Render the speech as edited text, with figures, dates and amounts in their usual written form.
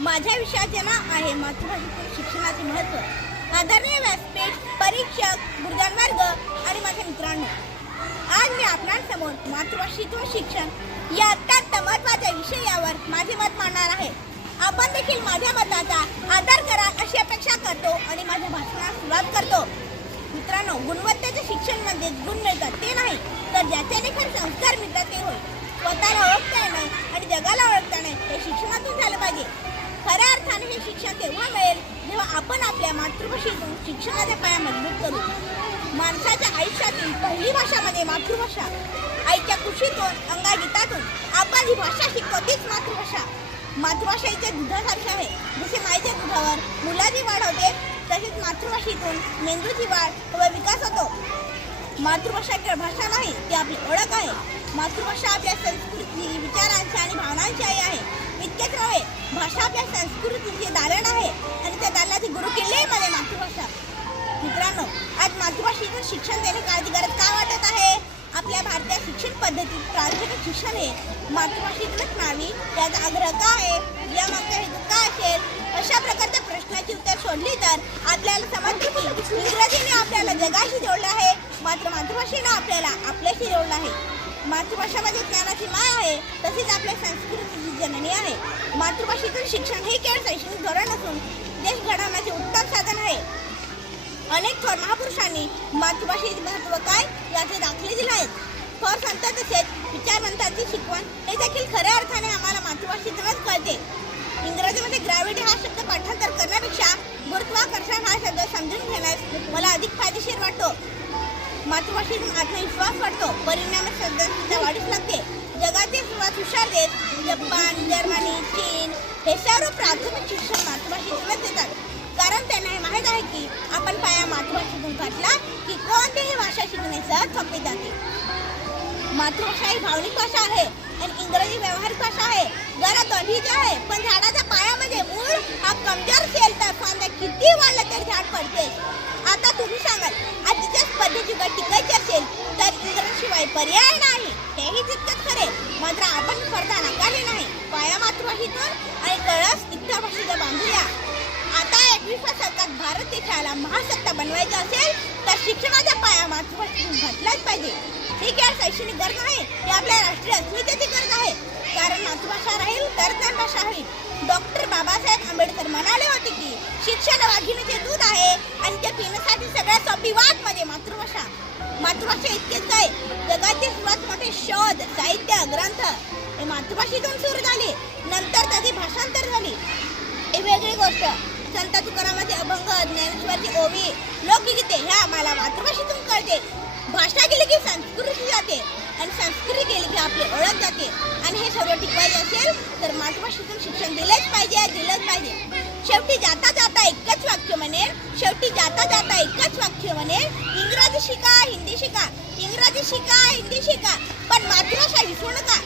माझ्या विषयाचे नाव आहे मातृभाषेतून शिक्षणाचे महत्त्व। आदरणीय व्यासपीठ, परीक्षक, गुरुजनवर्ग आणि माझ्या मित्रांनो, आज मी आपणांसमोर मातृभाषेतून शिक्षण या अत्यंत महत्त्वाच्या विषयावर माझे मत मांडणार आहे। आपण देखील माझ्या मताचा आदर कराल अशी अपेक्षा करतो आणि माझ्या भाषणास सुरुवात करतो। मित्रांनो, गुणवत्तेचे शिक्षण म्हणजे गुण मिळतात ते नाही, तर ज्याच्याने खरे संस्कार मिळतात ते होय। स्वतःला ओळखता येणं आणि जगाला ओळखता येणं हे शिक्षणातून झालं पाहिजे। खऱ्या अर्थाने हे शिक्षण तेव्हा मिळेल जेव्हा आपण आपल्या मातृभाषेतून शिक्षणाच्या पाया मजबूत करू। माणसाच्या आयुष्यातील पहिली भाषा म्हणजे मातृभाषा। आईच्या कुशीतून, अंगागीतातून आपण ही भाषा शिकतो तीच मातृभाषा। मातृभाषा हिच्या दुधासारखी आहे। जसे माईच्या दुधावर मुलाची वाढ होते, तसेच मातृभाषेतून मेंदूची वाढ व विकास होतो। मातृभाषा केवळ भाषा नाही, ती आपली ओळख आहे। मातृभाषा आपल्या संस्कृती, विचारांची आणि भावनांची आई आहे। इतकेच नव्हे, भाषा आपल्या संस्कृतीचे दालन आहे आणि त्या दालनाचे गुरुकिल्ले म्हणजे मातृभाषा। मित्रांनो, आज मातृभाषेतून शिक्षण देणे काळाची गरज का वाटत आहे? आपल्या भारतीय शिक्षण पद्धतीत प्राथमिक शिक्षण हे मातृभाषेतूनच मिळावे याचा आग्रह का आहे? यामागचा हेतू काय असेल? अशा प्रकारच्या प्रश्नाची उत्तर शोधली तर आपल्याला समजते की इंग्रजीने आपल्याला जगाशी जोडले आहे, मात्र मातृभाषेने आपल्याला आपल्याशी जोडलं आहे। मातृभाषा म्हणजे ज्ञानाची माय आहे, तसेच आपल्या संस्कृतीची जननी आहे। मातृभाषेतून शिक्षण हे केवळ शैक्षणिक धोरण नसून देश घडवण्याचे उत्तम साधन आहे। अनेक थोर महापुरुषांनी मातृभाषेचे महत्त्व काय याचे दाखले दिले आहेत। थोर संत तसेच विचारवंतांची शिकवण हे देखील खऱ्या अर्थाने आम्हाला मातृभाषेतूनच कळते। इंग्रजीमध्ये ग्रॅव्हिटी हा शब्द पाठांतर करण्यापेक्षा गुरुत्वाकर्षण हा शब्द समजून घेण्यास मला अधिक फायदेशीर वाटतो। मातृभाषेतून आत्मविश्वास वाढतो, परिणामी सर्जनशीलता वाढीस लागते। जगातील सर्वात हुशार देश जपान, जर्मनी, चीन हे सर्व प्राथमिक शिक्षण मातृभाषेतूनच देतात, कारण त्यांना हे माहीत आहे की आपण पाया मातृभाषेतून घातला की कोणतीही भाषा शिकणे सहज सोपे जाते। मातृभाषा ही भावनिक भाषा आहे आणि इंग्रजी व्यावहारिक भाषा आहे। जरा दोन्हीची आहे, पण झाडाचा पाया म्हणजे मूळ हा कमजोर असेल तर फांद्या किती वाढलं तरी झाड पडते। आता तुम्ही सांगाल, आजच्या स्पर्धेची गट टिकायची असेल तर इंग्रजीशिवाय पर्याय नाही। हेही तितकंच खरे, मात्र आपण स्पर्धा नाकारली नाही। पाया मातृभाषेतून आणि कळस इतर भाषेचा बांधूया। आता 21व्या शतकात भारत देशाला महासत्ता बनवायचा असेल तर शिक्षणाचा पाया मातृभाषेतून घातलाच पाहिजे। ही केवळ शैक्षणिक गरज नाही, ही आपल्या राष्ट्रीय अस्मितेची गरज आहे, कारण मातृभाषा राहील तर ज्ञानभाषा होईल। डॉक्टर बाबासाहेब आंबेडकर म्हणाले होते की शिक्षण वाघिणीचे दूध आहे आणि ते पिण्यासाठी सगळ्यात सोपी वाट म्हणजे मातृभाषा। मातृभाषा इतकेच काय, जगातील सर्वात मोठे शोध, साहित्य, ग्रंथ हे मातृभाषेतून सुरू झाले, नंतर त्याची भाषांतर झाली ही वेगळी गोष्ट। संत तुकारामाचे अभंग, ज्ञानेश्वराची ओवी, लोकगीते हे आम्हाला मातृभाषेतून कळते। भाषा गेली की संस्कृती जाते आणि संस्कृती गेली की आपली ओळख जाते, आणि हे सर्व टिकवायचे असेल तर मातृभाषेतून शिक्षण दिलेच पाहिजे। शेवटी जाता जाता एकच वाक्य म्हणेन, इंग्रजी शिका, हिंदी शिका, पण मातृभाषा विसरू नका।